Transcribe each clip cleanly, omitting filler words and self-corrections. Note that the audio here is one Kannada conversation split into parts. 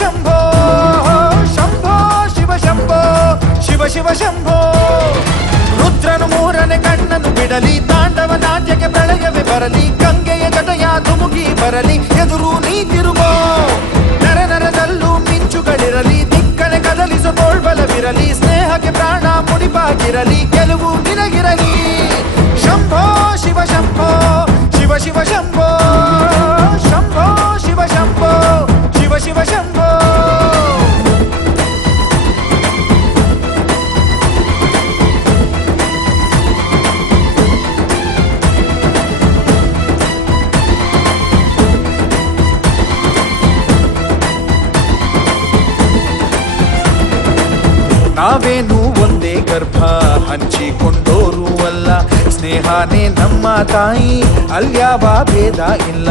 ಶಂಭೋ ಶಂಭೋ ಶಿವ ಶಂಭೋ ಶಿವ ಶಿವ ಶಂಭೋ ರುದ್ರನು ಮೂರನೇ ಕಣ್ಣನು ಬಿಡಲಿ ತಾಂಡವ ನಾಟ್ಯಕ್ಕೆ ಪ್ರಳಯವೇ ಬರಲಿ ಗಂಗೆಯ ಜಟಯ ಧುಮುಕಿ ಬರಲಿ ಎದುರು ನೀ ತಿರುಗೋ ನರ ನರದಲ್ಲೂ ಮಿಂಚುಗಳಿರಲಿ ದಿಕ್ಕನೆ ಕದಲಿಸೋ ತೋಳ್ಬಲವಿರಲಿ ಸ್ನೇಹಕ್ಕೆ ಪ್ರಾಣ ಮುಡಿಪಾಗಿರಲಿ ಗೆಲುವು ನಿನಗಿರಲಿ ಶಂಭೋ ಶಿವ ಶಂಭೋ ಶಿವ ಶಿವ ಶಂಭೋ ಶಂಭೋ ಶಿವ ಶಂಭೋ ಶಿವ ಶಿವ ಶಂಭೋ ನಾವೇನು ಒಂದೇ ಗರ್ಭ ಹಂಚಿಕೊಂಡೋರು ಅಲ್ಲ ಸ್ನೇಹನೇ ನಮ್ಮ ತಾಯಿ ಅಲ್ಯಾವ ಭೇದ ಇಲ್ಲ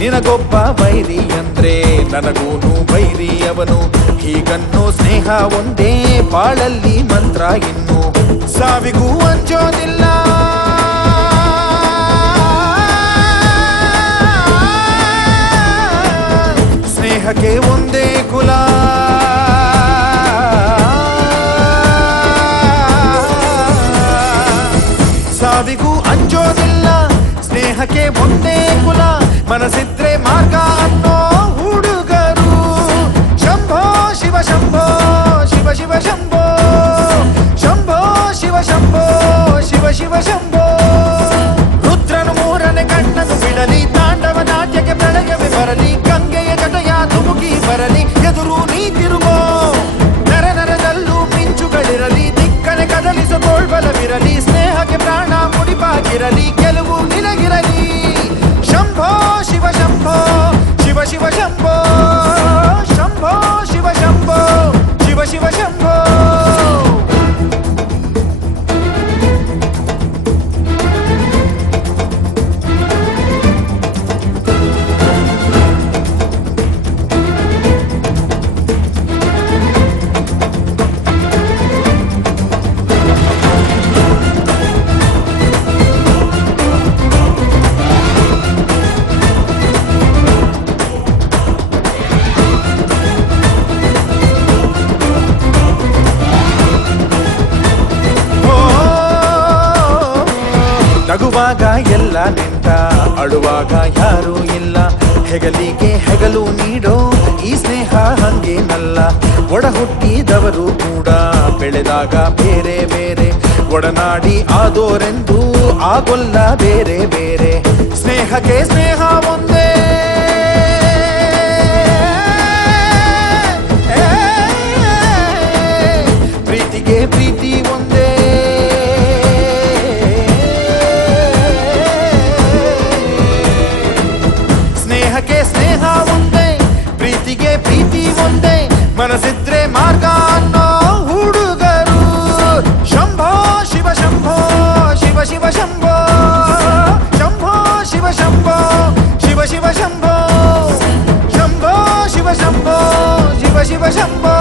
ನಿನಗೊಬ್ಬ ವೈರಿ ಅಂದ್ರೆ ನನಗೂನು ವೈರಿ ಅವನು ಹೀಗನ್ನೋ ಸ್ನೇಹ ಒಂದೇ ಬಾಳಲ್ಲಿ ಮಂತ್ರ ಇನ್ನು ಸಾವಿಗೂ ಅಂಜೋದಿಲ್ಲ ಸ್ನೇಹಕ್ಕೆ ಒಂದೇ ಕುಲ ಸಾವಿಗೂ ಅಂಜೋದಿಲ್ಲ ಸ್ನೇಹಕ್ಕೆ ಒಂದೇ ಕುಲ ಮನಸ್ಸಿದ್ರೆ ಮಾರ್ಗ ಅನ್ನೋ ಹುಡುಗರು ಶಂಭೋ ಶಿವ ಶಂಭೋ ಶಿವ ಶಿವ ಶಂಭೋ ಶಂಭೋ ಶಿವ ಶಂಭೋ ಶಿವ ಶಿವ ಶಂಭೋ ರುದ್ರನು ಮೂರನೇ ಕಣ್ಣನು ಬಿಡಲಿ ತಾಂಡವ ನಾಟ್ಯಕ್ಕೆ ಪ್ರಳಯವೇ ಬರಲಿ ಗಂಗೆಯ ಜಟಯ ಧುಮುಕಿ ಬರಲಿ ಎದುರು ನೀ ತಿರುಗೋ ನರ ನರದಲ್ಲೂ ಮಿಂಚುಗಳಿರಲಿ ದಿಕ್ಕನೆ ಕದಲಿಸೋ ತೋಳ್ಬಲವಿರಲಿ ಸ್ನೇಹಕ್ಕೆ ಪ್ರಾಣ ಮುಡಿಪಾಗಿರಲಿ ಗೆಲುವು ನಿನಗಿರಲಿ ಶಂಭೋ ಶಿವ ಶಂಭೋ ಶಿವ ಶಿವ ಶಂಭೋ ಶಂಭೋ ಶಿವ ಶಂಭೋ ಶಿವ ಶಿವ ಶಂಭೋ ನಗುವಾಗ ಎಲ್ಲ ನಿಂತ ಅಳುವಾಗ ಯಾರೂ ಇಲ್ಲ ಹೆಗಲಿಗೆ ಹೆಗಲು ನೀಡೋ ಈ ಸ್ನೇಹ ಹಂಗೇನಲ್ಲ ಒಡ ಹುಟ್ಟಿದವರು ಕೂಡ ಬೆಳೆದಾಗ ಬೇರೆ ಬೇರೆ ಒಡನಾಡಿ ಆದೋರೆಂದು ಆಗೊಲ್ಲ ಬೇರೆ ಬೇರೆ ಸ್ನೇಹಕ್ಕೆ ಸ್ನೇಹ ಒಂದೇ ಪ್ರೀತಿಗೆ ಪ್ರೀತಿ ಒಂದೇ ಸ್ನೇಹಕ್ಕೆ ಸ್ನೇಹ ಒಂದೇ ಪ್ರೀತಿಗೆ ಪ್ರೀತಿ ಒಂದೇ ಮನಸ್ಸಿದ್ರೆ ಮಾರ್ಗ ಅನ್ನೋ ಹುಡುಗರು ಶಂಭೋ ಶಿವ ಶಂಭೋ ಶಿವ ಶಿವ ಶಂಭೋ ಶಂಭೋ ಶಿವ ಶಂಭೋ ಶಿವ ಶಿವ ಶಂಭೋ ಶಂಭೋ ಶಿವ ಶಂಭೋ ಶಿವ ಶಿವ ಶಂಭೋ